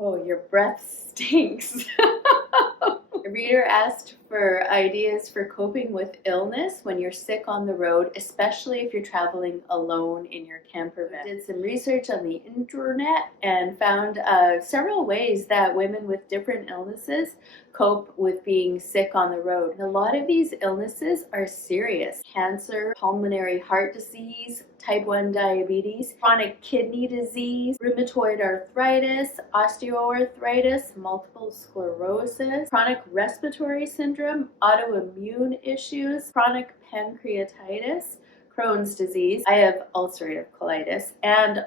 Oh, your breath stinks. A reader asked for ideas for coping with illness when you're sick on the road, especially if you're traveling alone in your camper van. I did some research on the internet and found several ways that women with different illnesses cope with being sick on the road. And a lot of these illnesses are serious. Cancer, pulmonary heart disease, type 1 diabetes, chronic kidney disease, rheumatoid arthritis, osteoarthritis, multiple sclerosis, chronic respiratory syndrome, autoimmune issues, chronic pancreatitis, Crohn's disease. I have ulcerative colitis and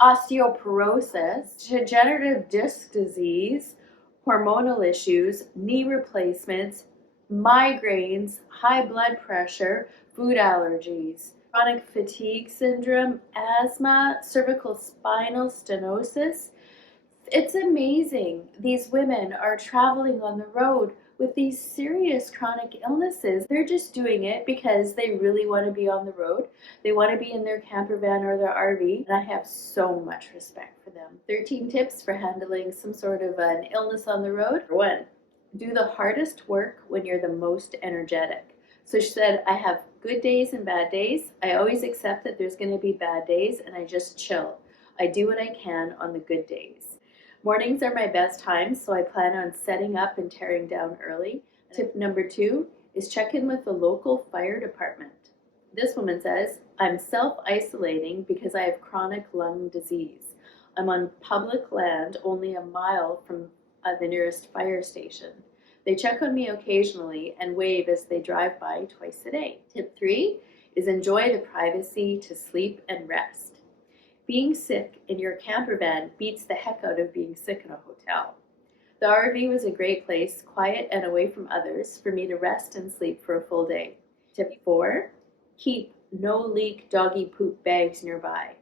osteoporosis, degenerative disc disease, hormonal issues, knee replacements, migraines, high blood pressure, food allergies, chronic fatigue syndrome, asthma, cervical spinal stenosis. It's amazing. These women are traveling on the road with these serious chronic illnesses. They're just doing it because they really want to be on the road. They want to be in their camper van or their RV, and I have so much respect for them. 13 tips for handling some sort of an illness on the road. 1, do the hardest work when you're the most energetic. So she said, I have good days and bad days. I always accept that there's going to be bad days, and I just chill. I do what I can on the good days. Mornings are my best times, so I plan on setting up and tearing down early. Tip number 2 is check in with the local fire department. This woman says, I'm self-isolating because I have chronic lung disease. I'm on public land only a mile from the nearest fire station. They check on me occasionally and wave as they drive by twice a day. Tip 3 is enjoy the privacy to sleep and rest. Being sick in your camper van beats the heck out of being sick in a hotel. The RV was a great place, quiet and away from others, for me to rest and sleep for a full day. Tip 4, keep no-leak doggy poop bags nearby.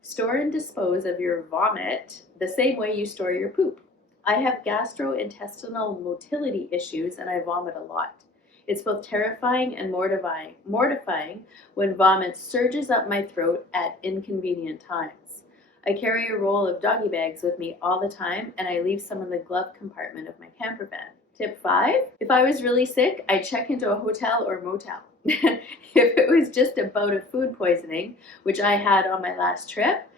Store and dispose of your vomit the same way you store your poop. I have gastrointestinal motility issues and I vomit a lot. It's both terrifying and mortifying when vomit surges up my throat at inconvenient times. I carry a roll of doggy bags with me all the time, and I leave some in the glove compartment of my camper van. Tip 5, if I was really sick, I'd check into a hotel or motel. If it was just a bout of food poisoning, which I had on my last trip,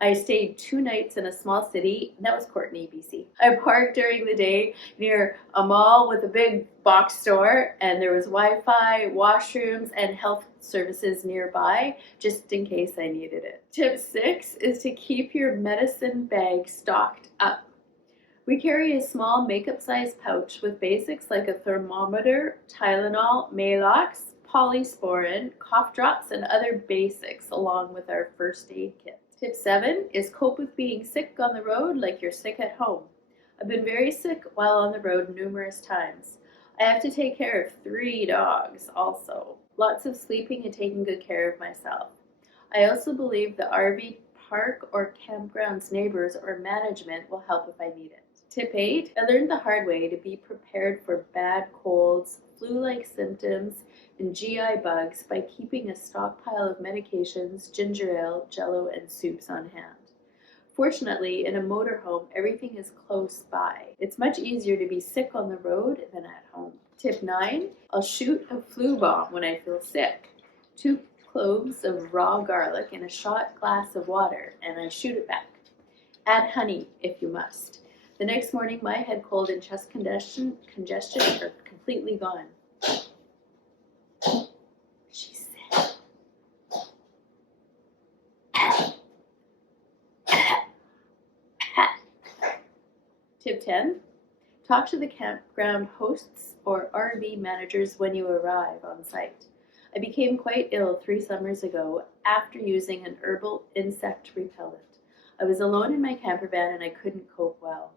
I stayed 2 nights in a small city, and that was Courtenay, BC. I parked during the day near a mall with a big box store, and there was Wi-Fi, washrooms, and health services nearby, just in case I needed it. Tip 6 is to keep your medicine bag stocked up. We carry a small makeup-sized pouch with basics like a thermometer, Tylenol, Maalox, Polysporin, cough drops, and other basics, along with our first aid kit. Tip 7 is cope with being sick on the road like you're sick at home. I've been very sick while on the road numerous times. I have to take care of 3 dogs also. Lots of sleeping and taking good care of myself. I also believe the RV park or campground's neighbors or management will help if I need it. Tip 8, I learned the hard way to be prepared for bad colds, flu-like symptoms, and GI bugs by keeping a stockpile of medications, ginger ale, jello, and soups on hand. Fortunately, in a motorhome, everything is close by. It's much easier to be sick on the road than at home. Tip 9, I'll shoot a flu bomb when I feel sick. 2 cloves of raw garlic in a shot glass of water, and I shoot it back. Add honey if you must. The next morning, my head cold and chest congestion are completely gone. She said. Tip 10, talk to the campground hosts or RV managers when you arrive on site. I became quite ill 3 summers ago after using an herbal insect repellent. I was alone in my camper van and I couldn't cope well.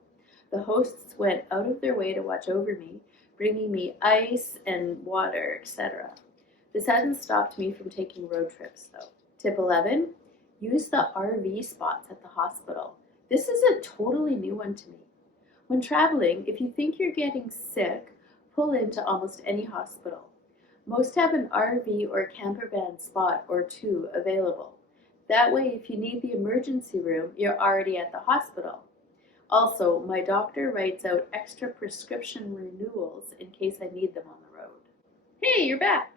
The hosts went out of their way to watch over me, bringing me ice and water, etc. This hasn't stopped me from taking road trips, though. Tip 11, use the RV spots at the hospital. This is a totally new one to me. When traveling, if you think you're getting sick, pull into almost any hospital. Most have an RV or camper van spot or 2 available. That way, if you need the emergency room, you're already at the hospital. Also, my doctor writes out extra prescription renewals in case I need them on the road. Hey, you're back!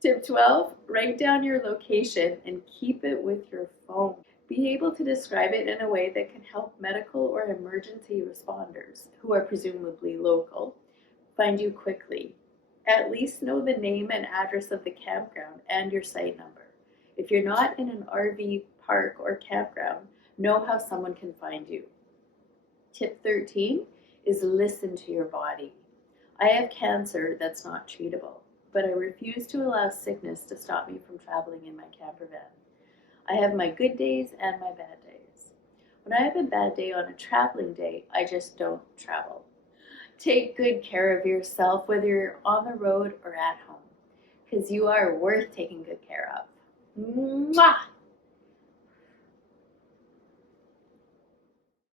Tip 12, write down your location and keep it with your phone. Be able to describe it in a way that can help medical or emergency responders, who are presumably local, find you quickly. At least know the name and address of the campground and your site number. If you're not in an RV park or campground, know how someone can find you. Tip 13 is listen to your body. I have cancer that's not treatable, but I refuse to allow sickness to stop me from traveling in my camper van. I have my good days and my bad days. When I have a bad day on a traveling day, I just don't travel. Take good care of yourself, whether you're on the road or at home, because you are worth taking good care of. Mwah!